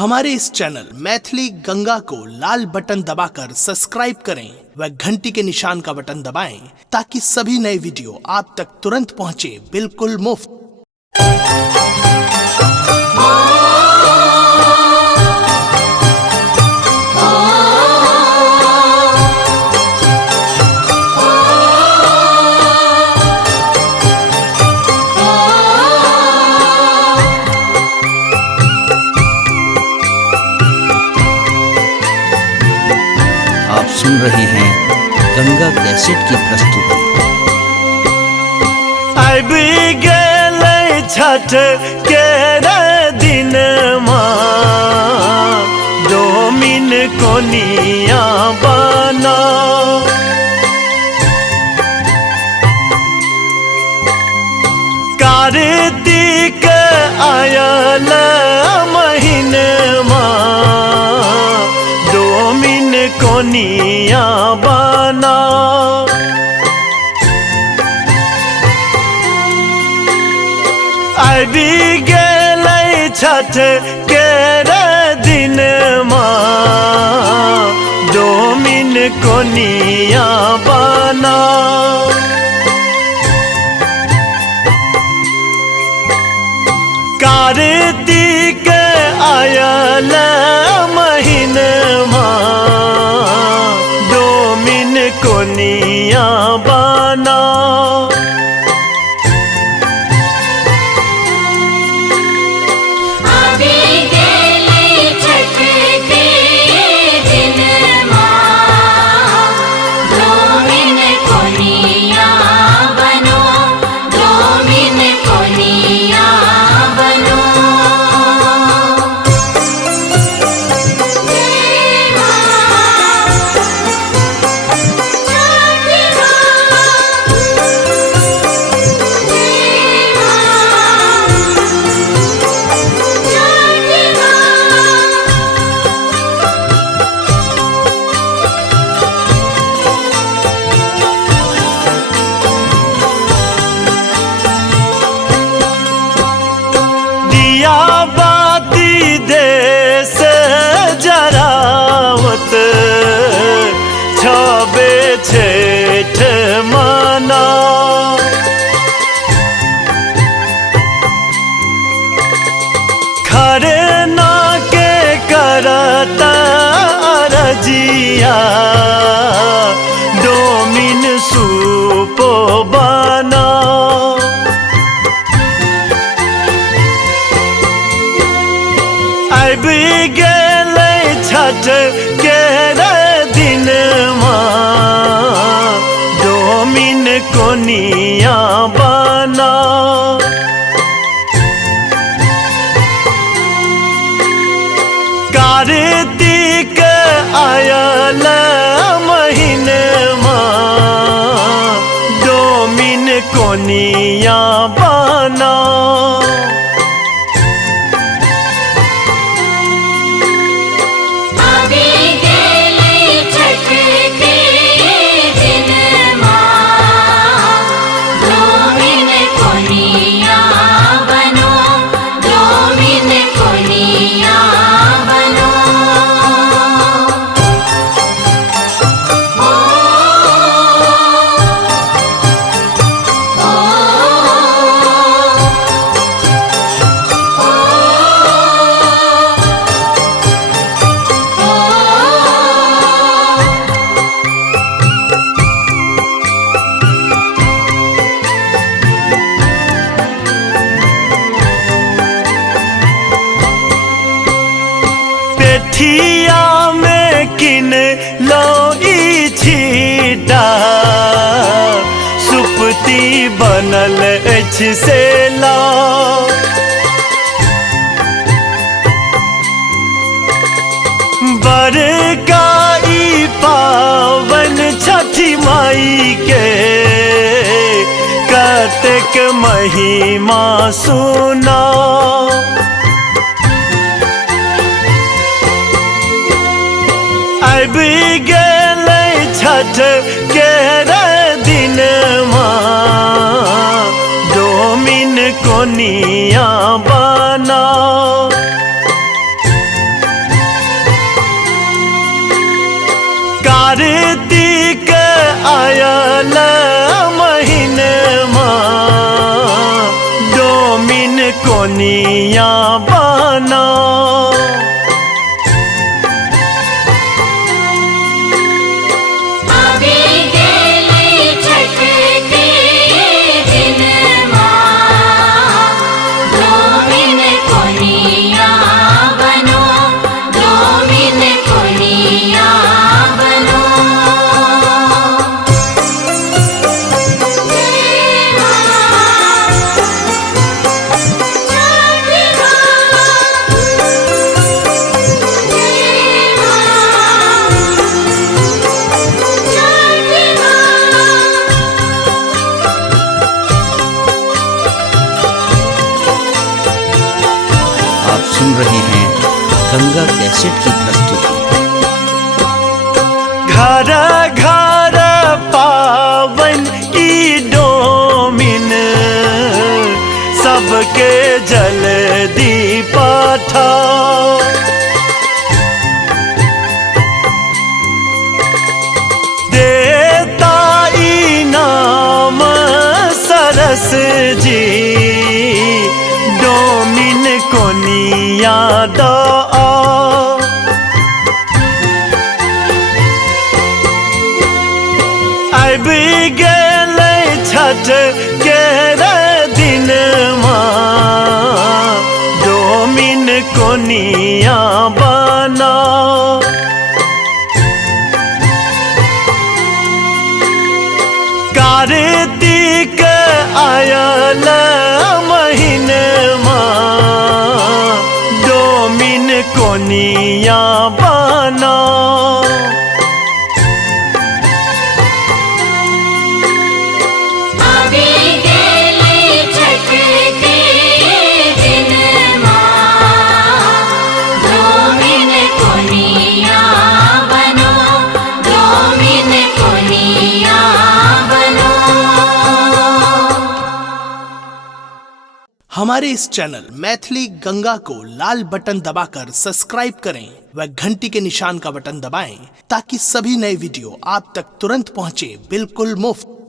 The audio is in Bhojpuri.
हमारे इस चैनल मैथिली गंगा को लाल बटन दबाकर सब्सक्राइब करें व घंटी के निशान का बटन दबाएं ताकि सभी नए वीडियो आप तक तुरंत पहुंचे बिल्कुल मुफ्त। आप सुन रहे हैं गंगा कैसेट की प्रस्तुति। आबि गेलै छठ के दिन डोमिन कोनिया बना कार्तिक आयल महीनमा डोमिन कोनिया बना आबि गेलै छठ के दिन डोमिन कोनिया बना कार्तिक आयल महीनमा डोमिन कोनिया बना बाती देश जरावत छबे छठ मना खरना के करत अरजिया डोमिन सूपो बना आबि गेलै छठ के दिन डोमिन कोनिया बना कार्तिक आयल महीनमा डोमिन कोनिया बना पेठिया में किन लो ई छीटा सुपती बनल अछि से ला बड़का ई पावन छठी माई के कतेक महिमा सुना आबि गेलै छठ के दिन डोमिन कोनिया बना कार्तिक आयल महीनमा डोमिन कोनिया बना सुन रहे हैं गंगा कैसेट की प्रस्तुति। घर घर पावन ई डोमिन सबके जल्दी पाठा देता इनाम सरस जी डोमिन कोनिया दा अब गेले छठ के दिन डोमिन कोनिया बना कार्तिक आयल महीनमा डोमिन कोनिया बना हमारे इस चैनल मैथिली गंगा को लाल बटन दबाकर सब्सक्राइब करें व घंटी के निशान का बटन दबाएं ताकि सभी नए वीडियो आप तक तुरंत पहुंचे बिल्कुल मुफ्त।